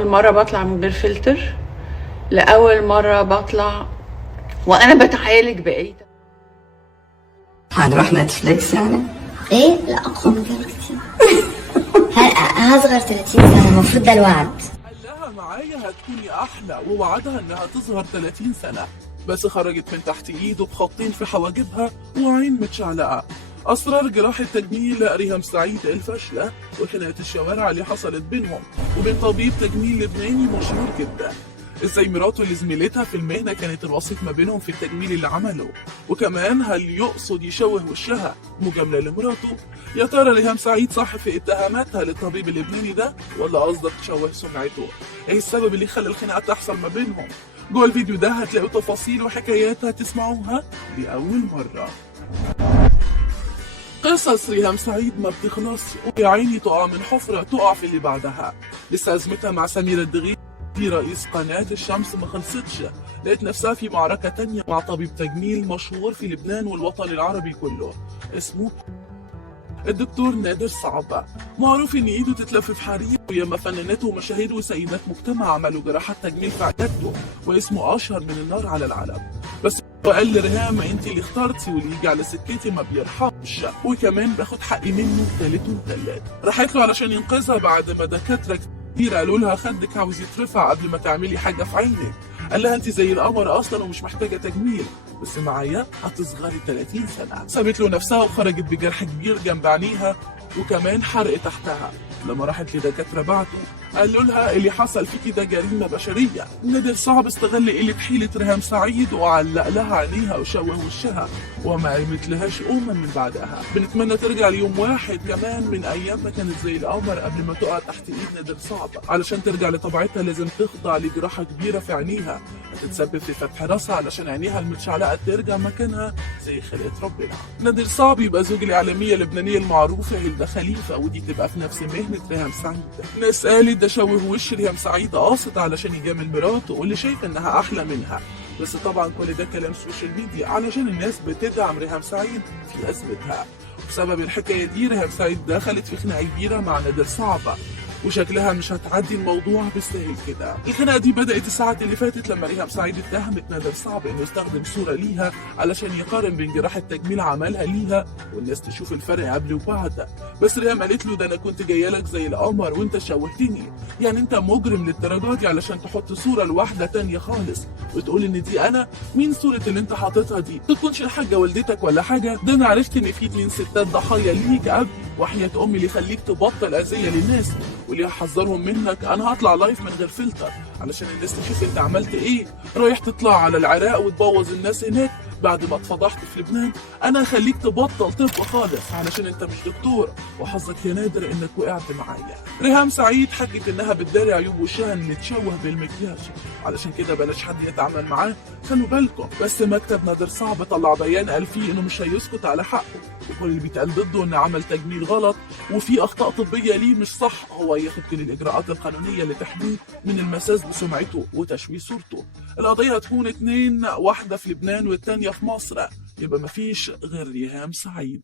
لأول مرة بطلع من غير فلتر، لأول مرة بطلع وأنا بتعالج بقيت. هنروح نتفليكس يعني؟ ايه؟ لا اقوى من ذلك كتير. هصغر 30 سنة المفروض ده الوعد. قال لها معايا هتكوني احلى، ووعدها انها تصغر 30 سنة، بس خرجت من تحت ايده بخطين في حواجبها وعين متشعلقة. اسرار جراحة تجميل ريهام سعيد الفاشلة وخناقة الشوارع اللي حصلت بينهم وبين طبيب تجميل لبناني مشهور جدا. ازاي مراته اللي زميلتها في المهنة كانت الوسيط ما بينهم في التجميل اللي عمله، وكمان هل يقصد يشوه وشها مجاملة لمراته؟ يا ترى ريهام سعيد صح في اتهاماتها للطبيب اللبناني ده، ولا قصدك تشوه سمعته؟ ايه السبب اللي خلى الخناقة تحصل ما بينهم؟ جوه الفيديو ده هتلاقوا تفاصيل وحكايات هتسمعوها لأول مرة. قصص ريهام سعيد ما بتخلص، ويا عيني تقع من حفرة تقع في اللي بعدها. لسه أزمتها مع سميرة الدغيب في رئيس قناة الشمس ما خلصتش، لقيت نفسها في معركة تانية مع طبيب تجميل مشهور في لبنان والوطن العربي كله، اسمه الدكتور نادر صعبة. معروف ان ايده تتلف في حرير، وياما فنانات ومشاهير وسيدات مجتمع عملوا جراحات تجميل في عيادته، واسمه اشهر من النار على العلم. بس وقال لريهام انت اللي اخترتي، واللي يجي على سكتي ما بيرحمش، وكمان باخد حقي منه تالت وتالت. راحت له علشان ينقذها بعد ما دكاتره كتير قالوا لها خدك عاوز يترفع قبل ما تعملي حاجه في عينك. قال لها انت زي القمر اصلا ومش محتاجه تجميل، بس معايا هتصغري 30 سنه. سابت له نفسها وخرجت بجرح كبير جنب عينيها وكمان حرق تحتها. لما راحت لدكاتره بعته قالوا لها اللي حصل فيكي ده جريمه بشريه. نادر صعب استغل قله حيله ريهام سعيد وعلق لها عينيها وشوه وشها، وما عملت لهاش من بعدها. بنتمنى ترجع ليوم واحد كمان من ايام ما كانت زي القمر قبل ما تقع تحت ايد نادر صعب. علشان ترجع لطبيعتها لازم تخضع لجراحه كبيره في عينيها هتتسبب في فتح راسها علشان عينيها المتشعلقه ترجع مكانها زي خلقه ربنا. نادر صعب يبقى زوج الاعلاميه اللبنانيه المعروفه هيلدا خليفه، ودي تبقى في نفس مهنه ريهام سعيد. ناس قالت ده شوه وش ريهام سعيد قاصد علشان يجامل مراته واللي شايف انها احلى منها، بس طبعا كل ده كلام سوشيال ميديا علشان الناس بتدعم ريهام سعيد في ازمتها. بسبب الحكايه دي ريهام سعيد دخلت في خناقه كبيره مع نادر صعبه، وشكلها مش هتعدي الموضوع بالسهل كده. الخناقه دي بدات الساعات اللي فاتت لما ريهام سعيد اتهمت نادر صعب انه يستخدم صوره ليها علشان يقارن بين جراحه تجميل عملها ليها والناس تشوف الفرق قبل وبعد. بس ريهام قالت له ده انا كنت جايه لك زي القمر وانت شوهتني، يعني انت مجرم للدرجات دي علشان تحط صوره لواحده تانية خالص وتقول ان دي انا؟ مين صوره اللي انت حاططها دي؟ تكونش الحاجه والدتك ولا حاجه؟ ده انا عرفت ان في 2 ستات ضحايا ليك قبل، وحياه امي اللي يخليك تبطل اذيه للناس واللي هحذرهم منك. انا هطلع لايف من غير فلتر علشان الناس تشوف انت عملت ايه. رايح تطلع على العراق وتبوظ الناس هناك بعد ما اتفضحت في لبنان. انا هخليك تبطل طب خالص علشان انت مش دكتور، وحظك يا نادر انك وقعت معايا. ريهام سعيد حكت انها بتداري عيوب وشها اللي تشوه بالمكياج، علشان كده بلاش حد يتعامل معاه، خلوا بالكم. بس مكتب نادر صعب طلع بيان قال فيه انه مش هيسكت على حقه، وكل اللي بيتقال ضده انه عمل تجميل غلط وفي اخطاء طبيه ليه مش صح. هو ياخد كل الاجراءات القانونيه لتحميه من المساس بسمعته وتشويه صورته. القضيه هتكون 2، واحده في لبنان والتانيه في مصر، يبقى مفيش غير ريهام سعيد.